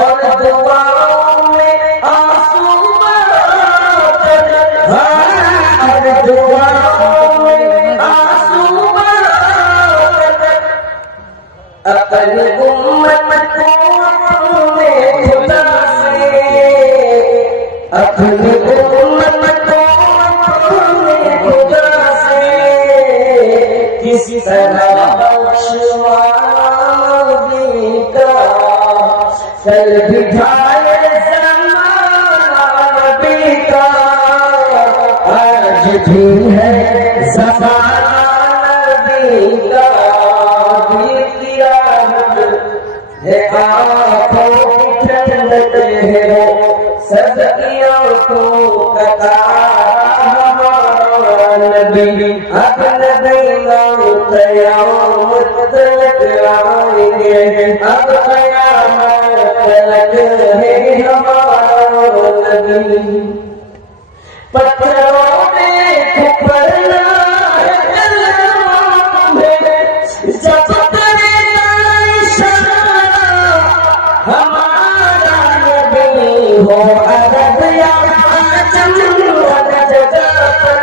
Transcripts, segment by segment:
اور دعاؤں میں آنسو اور دعاؤں میں آنسو اپنی امت کو اپنے خدا سے اپنی امت کو اپنے خدا سے کس طرح بخشوانے کا سر بٹھائے زمانہ نبی کا آج بھی ہے زمانہ نبی کا ہے آنکھوں کی ٹھنڈک ہے وہ صدقیوں کو ہمارا نبی اب نبی قیامت تلک آئیں گے اب قیامت تلک ہے ہمارا نبی پتھروں نے کھپرنا ہے جب ہمارا نبی ہو عرب یا عجم ہر جگہ پر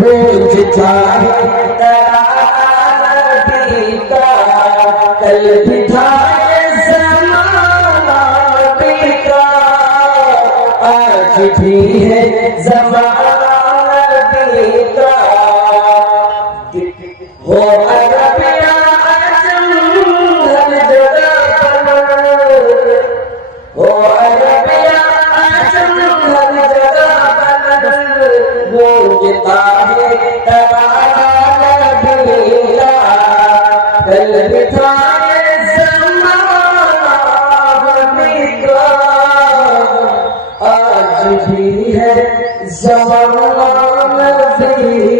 گونج جائے ترانہ نبی کا کل بٹھائے زمانہ نبی کا آج بھی ہے زمانہ نبی کا ہو عرب یا عجم ہر جگہ گونجتا ہے ترانہ نبی کا کل بٹھائے زمانہ نبی کا آج بھی ہے زمانہ نبی